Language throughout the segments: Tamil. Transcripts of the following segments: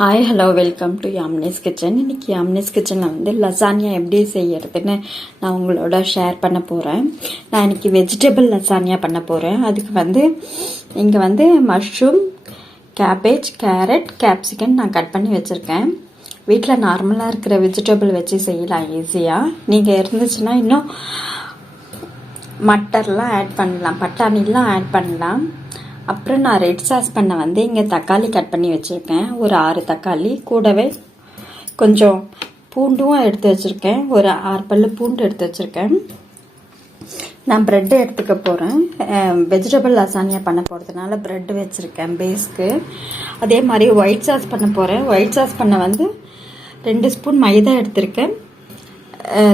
Hi hello welcome to Yamini's kitchen. இன்றைக்கி யாமினிஸ் கிச்சனில் வந்து லசானியா எப்படி செய்யறதுன்னு நான் உங்களோட ஷேர் பண்ண போகிறேன். நான் இன்றைக்கி வெஜிடபிள் லசானியா பண்ண போகிறேன். அதுக்கு வந்து இங்கே வந்து மஷ்ரூம், கேபேஜ், கேரட், கேப்சிகம் நான் கட் பண்ணி வச்சுருக்கேன். வீட்டில் நார்மலாக இருக்கிற வெஜிடபிள் வச்சு செய்யலாம் ஈஸியாக. நீங்கள் இருந்துச்சுன்னா இன்னும் மட்டர்லாம் ஆட் பண்ணலாம், பட்டாணிலாம் ஆட் பண்ணலாம். அப்புறம் நான் ரெட் சாஸ் பண்ண வந்து இங்கே தக்காளி கட் பண்ணி வச்சுருக்கேன், ஒரு 6 தக்காளி. கூடவே கொஞ்சம் பூண்டும் எடுத்து வச்சுருக்கேன், ஒரு 6 பல்லு பூண்டு எடுத்து வச்சுருக்கேன். நான் ப்ரெட்டு எடுத்துக்க போகிறேன். வெஜிடபிள் லசானியா பண்ண போகிறதுனால ப்ரெட்டு வச்சுருக்கேன் பேஸ்க்கு. அதே மாதிரி ஒயிட் சாஸ் பண்ண போகிறேன். ஒயிட் சாஸ் பண்ண வந்து 2 ஸ்பூன் மைதா எடுத்திருக்கேன்,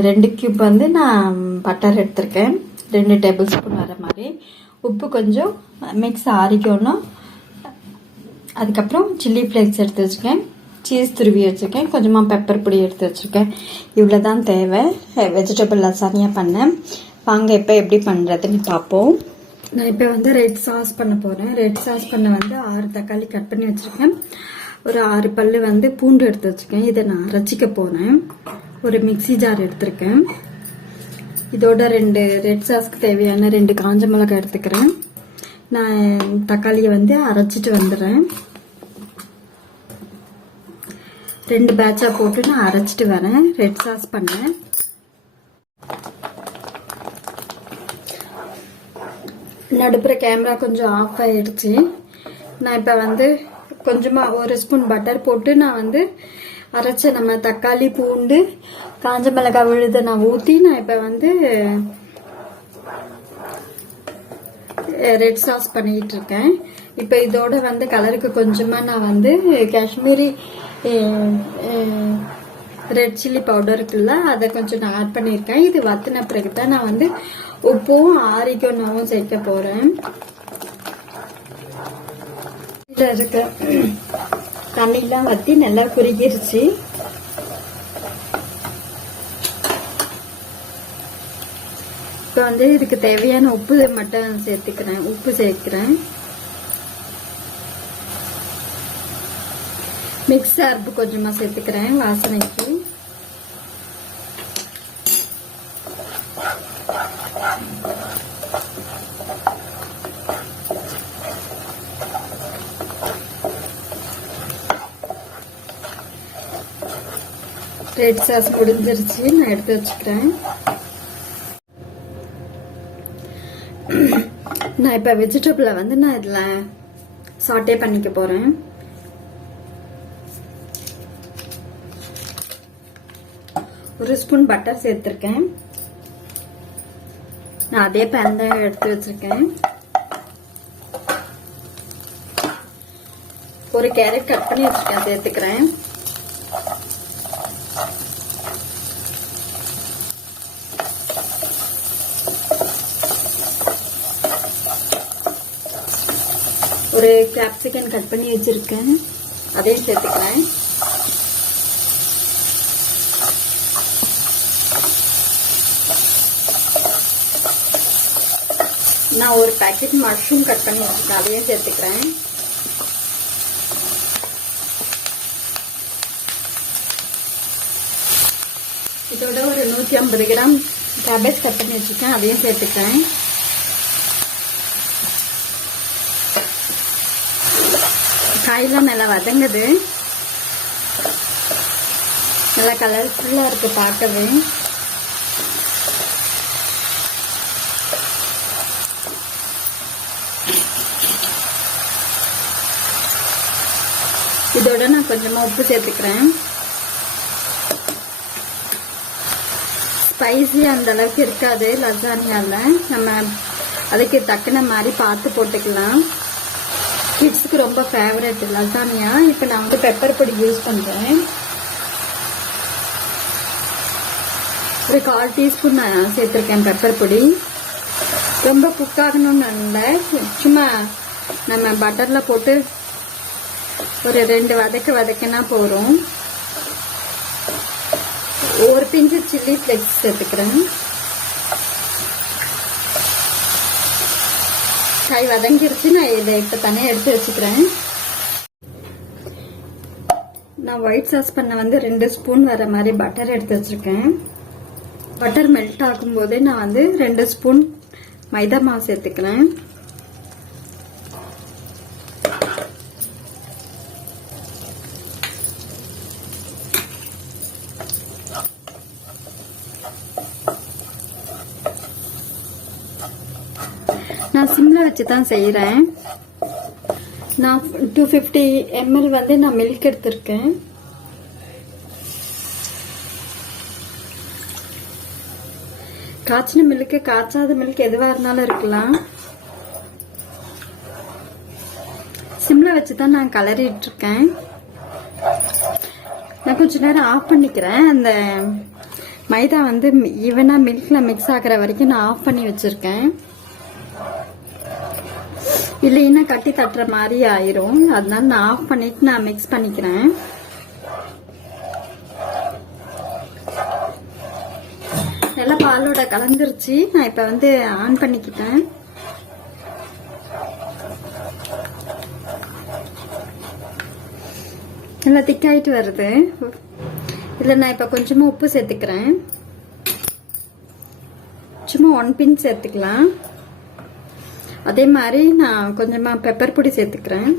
2 கியூப் வந்து நான் பட்டர் எடுத்திருக்கேன், 2 டேபிள் ஸ்பூன் வர மாதிரி. உப்பு கொஞ்சம் மிக்ஸ் ஆறிக்கணும். அதுக்கப்புறம் சில்லி ஃப்ளேக்ஸ் எடுத்து வச்சுருக்கேன், சீஸ் துருவி வச்சுருக்கேன், கொஞ்சமாக பெப்பர் பொடி எடுத்து வச்சுருக்கேன். இவ்வளோ தான் தேவை வெஜிடபிள் லசானியா பண்ண. வாங்க இப்போ எப்படி பண்ணுறதுன்னு பார்ப்போம். நான் இப்போ வந்து ரெட் சாஸ் பண்ண போகிறேன். ரெட் சாஸ் பண்ண வந்து 6 தக்காளி கட் பண்ணி வச்சுருக்கேன், ஒரு 6 பல்லு வந்து பூண்டு எடுத்து வச்சுருக்கேன். இதை நான் அரைச்சிக்க போகிறேன். ஒரு மிக்சி ஜார் எடுத்திருக்கேன். இதோட 2 ரெட் சாஸ்க்கு தேவையான 2 காஞ்ச மிளகாய் எடுத்துக்கிறேன். நான் தக்காளியை வந்து அரைச்சிட்டு வந்துடுறேன். 2 பேட்சாக போட்டு நான் அரைச்சிட்டு வரேன். ரெட் சாஸ் பண்ணேன். நடுப்புற கேமரா கொஞ்சம் ஆஃப் ஆயிடுச்சு. நான் இப்போ வந்து கொஞ்சமாக 1 ஸ்பூன் பட்டர் போட்டு நான் வந்து அரைச்ச நம்ம தக்காளி, பூண்டு, காஞ்ச மிளகாய் விழுத நான் ஊற்றி நான் இப்போ வந்து ரெட் சாஸ் பண்ணிட்டு இருக்கேன். இப்போ இதோட வந்து கலருக்கு கொஞ்சமாக நான் வந்து காஷ்மீரி ரெட் சில்லி பவுடர் இருக்குல்ல, அதை கொஞ்சம் நான் ஆட் பண்ணியிருக்கேன். இது வத்தின பிறகு தான் நான் வந்து உப்பும் ஆரிக்கொன்னாவும் சேர்க்க போகிறேன். இதில் இருக்க தண்ணிலாம் வற்றி நல்லா குறுகிருச்சு. இப்போ வந்து இதுக்கு தேவையான உப்பு மட்டும் சேர்த்துக்கிறேன். உப்பு சேர்க்கிறேன். மிக்ஸ் ஹர்ப் கொஞ்சமாக சேர்த்துக்கிறேன் வாசனைக்கு. ரெட் சாஸ் முடிஞ்சிருச்சு, நான் எடுத்து வச்சுக்கிறேன். நான் இப்போ வெஜிடபிளை வந்து நான் இதில் சாட்டே பண்ணிக்க போகிறேன். ஒரு ஸ்பூன் பட்டர் சேர்த்துருக்கேன். நான் அதே பேன் தான் எடுத்து வச்சிருக்கேன். ஒரு கேரட் கட் பண்ணி வச்சிருக்கேன், சேர்த்துக்கிறேன். ஒரு கேப்சிகம் கட் பண்ணி வச்சிருக்கேன், அதையும் சேர்த்துக்கிறேன். நான் ஒரு பேக்கெட் மஷ்ரூம் கட் பண்ணி வச்சிருக்கேன், அதையும் சேர்த்துக்கிறேன். இதோட ஒரு 150 கிராம் கேபேஜ் கட் பண்ணி வச்சிருக்கேன், அதையும் சேர்த்துக்கிறேன். காயெல்லாம் நல்லா வதங்குது, நல்லா கலர்ஃபுல்லா இருக்கு பார்க்கவே. இதோட நான் கொஞ்சமா உப்பு சேர்த்துக்கிறேன். ஸ்பைசி அந்த அளவுக்கு இருக்காது லசானியால, நம்ம அதுக்கு தக்கன மாதிரி பார்த்து போட்டுக்கலாம். கிட்ஸுக்கு ரொம்ப ஃபேவரட் லசானியா. இப்போ நான் வந்து பெப்பர் பொடி யூஸ் பண்ணுறேன். ஒரு 1/4 டீஸ்பூன் நான் சேர்த்துருக்கேன் பெப்பர் பொடி. ரொம்ப குக் ஆகணும்னு இல்லை, சும்மா நம்ம பட்டரில் போட்டு ஒரு 2 வதக்கினா போகிறோம். ஒரு பிஞ்சு சில்லி ஃப்ளேக்ஸ் சேர்த்துக்கிறேன். காய் வதங்கிருச்சு, நான் இதை இப்போ தனியாக எடுத்து வச்சுக்கிறேன். நான் ஒயிட் சாஸ் பண்ண வந்து 2 ஸ்பூன் வர மாதிரி பட்டர் எடுத்து வச்சிருக்கேன். பட்டர் மெல்ட் ஆகும்போதே நான் வந்து 2 ஸ்பூன் மைதா மாவு சேர்த்துக்கிறேன். நான் சிம்ல வச்சு தான் செய்கிறேன். நான் 250 ml வந்து நான் மில்க் எடுத்திருக்கேன். காய்ச்சின மில்க்கு காய்ச்சாத மில்க் எதுவாக இருந்தாலும் இருக்கலாம். சிம்ல வச்சு தான் நான் கலரிட்டு இருக்கேன். நான் கொஞ்ச நேரம் ஆஃப் பண்ணிக்கிறேன். அந்த மைதா வந்து ஈவனா மில்க்ல மிக்ஸ் ஆகிற வரைக்கும் நான் ஆஃப் பண்ணி வச்சிருக்கேன். இல்லைன்னா கட்டி தட்டுற மாதிரி ஆயிரும். அதனால நான் ஆஃப் பண்ணிட்டு நான் மிக்ஸ் பண்ணிக்கிறேன். நல்லா பாலோட கலந்துருச்சு. நான் இப்ப வந்து ஆன் பண்ணிக்கிட்டேன். நல்லா திக்காயிட்டு வருது. இதுல நான் இப்ப கொஞ்சமா உப்பு சேர்த்துக்கிறேன். சும்மா 1 பிஞ்ச் சேர்த்துக்கலாம். அதே மாதிரி நான் கொஞ்சமா பெப்பர் பொடி சேர்த்துக்கிறேன்.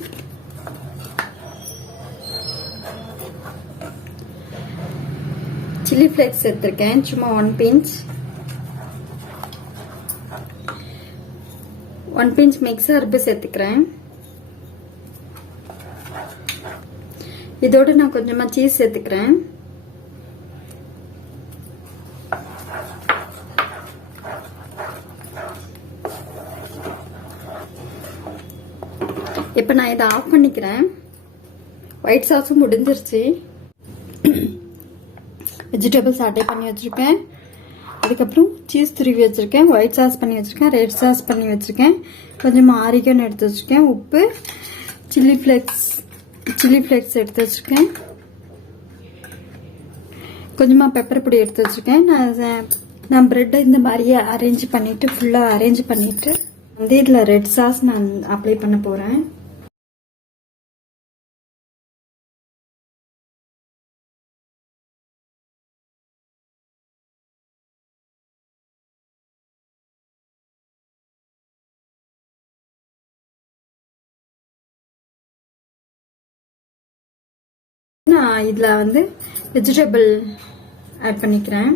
சில்லி ஃபிளேக்ஸ் சேர்த்துருக்கேன். சும்மா 1 பிஞ்ச். 1 பிஞ்ச் மிக்ஸ் ஹர்பு சேர்த்துக்கிறேன். இதோட நான் கொஞ்சமா சீஸ் சேர்த்துக்கிறேன். இப்போ நான் இதை ஆஃப் பண்ணிக்கிறேன். ஒயிட் சாஸும் முடிஞ்சிருச்சு. வெஜிடபிள்ஸ் அட்டை பண்ணி வச்சிருக்கேன். அதுக்கப்புறம் சீஸ் துருவி வச்சிருக்கேன். ஒயிட் சாஸ் பண்ணி வச்சிருக்கேன். ரெட் சாஸ் பண்ணி வச்சிருக்கேன். கொஞ்சம் ஆரிகன் எடுத்து வச்சிருக்கேன். உப்பு, சில்லி ஃபிளேக்ஸ் எடுத்து வச்சிருக்கேன். கொஞ்சமா பெப்பர் பொடி எடுத்து வச்சிருக்கேன். நான் பிரெட்டை இந்த மாதிரியே அரேஞ்ச் பண்ணிட்டு ஃபுல்லாக அரேஞ்ச் பண்ணிட்டு வந்து இதில் ரெட் சாஸ் நான் அப்ளை பண்ண போறேன். நான் இதுல வந்து வெஜிடபிள் ஆட் பண்ணிக்கிறேன்.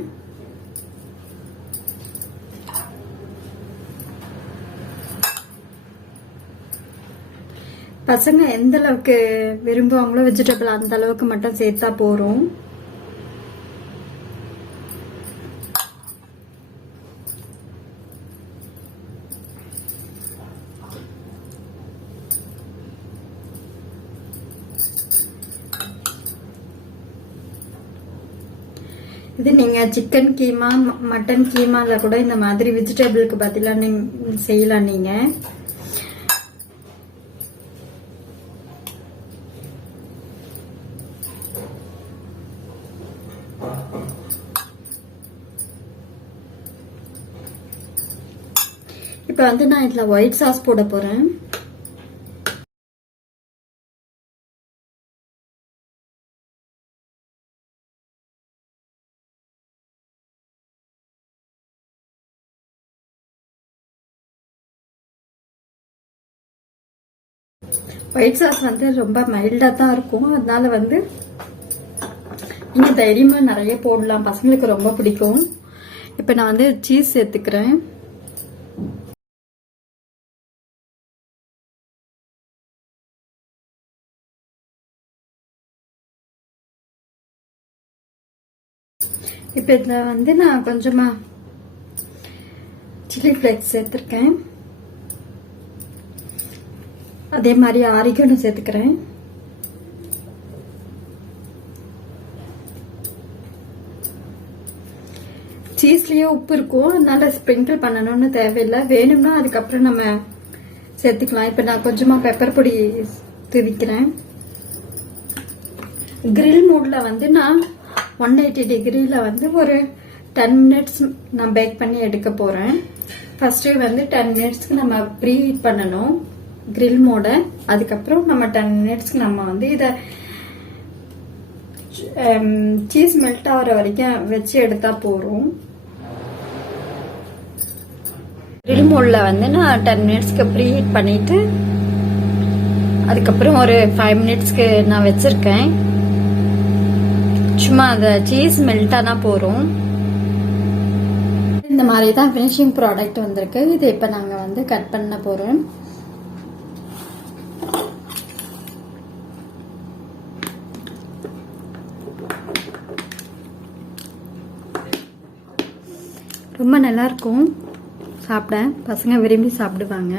பசங்க எந்த அளவுக்கு விரும்புவாங்களோ வெஜிடபிள் அந்த அளவுக்கு மட்டும் சேர்த்தா போறோம். இது நீங்க சிக்கன் கீமா, மட்டன் கீமால கூட இந்த மாதிரி வெஜிடபிளுக்கு பதிலா செய்யலாம். நீங்க இப்ப வந்து நான் இதுல ஒயிட் சாஸ் போட போறேன். ஒயிட் சாஸ் வந்து ரொம்ப மைல்டா தான் இருக்கும். அதனால வந்து நீங்க தைரியமா நிறைய போடலாம். பசங்களுக்கு ரொம்ப பிடிக்கும். இப்ப நான் வந்து சீஸ் சேர்த்துக்கிறேன். இப்ப இதுல வந்து நான் கொஞ்சமா சில்லி ஃபிளேக்ஸ் சேர்த்திருக்கேன். அதே மாதிரி ஆரிகனும் சேர்த்துக்கிறேன். சீஸ்லயே உப்பு இருக்கும். அதனால ஸ்ப்ரிங்கிள் பண்ணணும்னு தேவையில்லை. வேணும்னா அதுக்கப்புறம் நம்ம சேர்த்துக்கலாம். இப்ப நான் கொஞ்சமா பெப்பர் பொடி தூவிக்கிறேன். கிரில் மூட்ல வந்து நான் 180 டிகிரில வந்து ஒரு 10 மினிட்ஸ் நான் பேக் பண்ணி எடுக்க போறேன். ஃபர்ஸ்ட் வந்து 10 மினிட்ஸ்க்கு நம்ம ப்ரீ ஹீட் பண்ணணும் கிரில் மோட. அதுக்கப்புறம் நம்ம 10 மினிட்ஸ்க்கு நம்ம வந்து இதை சீஸ் மெல்ட் ஆகிற வரைக்கும் வச்சு எடுத்தா போதும். grill mode வந்து நான் 10 மினிட்ஸ்க்கு ப்ரீ ஹீட் பண்ணிட்டு அதுக்கப்புறம் ஒரு 5 மினிட்ஸ்க்கு நான் வச்சிருக்கேன். சும்மா அந்த சீஸ் மெல்ட் ஆனா போறோம். இந்த மாதிரி தான் ஃபினிஷிங் ப்ராடக்ட் வந்திருக்கு. இது இப்போ நாங்கள் வந்து கட் பண்ண போறோம். ரொம்ப நல்லா இருக்கும் சாப்பிட, பசங்க விரும்பி சாப்பிடுவாங்க.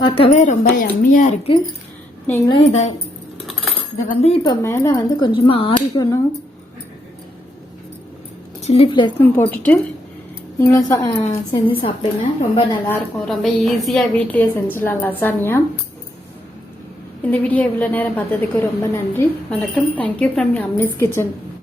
பார்க்கவே ரொம்ப யம்மியா இருக்கு. நீங்களும் இதை வந்து இப்போ மேலே வந்து கொஞ்சமாக ஆறிக்கணும். சில்லி ஃப்ளேக்ஸும் போட்டுட்டு நீங்களும் செஞ்சு சாப்பிடுங்க. ரொம்ப நல்லாயிருக்கும். ரொம்ப ஈஸியாக வீட்லேயே செஞ்சிடலாம் லசானியா. இந்த வீடியோ இவ்வளோ நேரம் பார்த்ததுக்கு ரொம்ப நன்றி. வணக்கம். Thank you from Ammi's kitchen.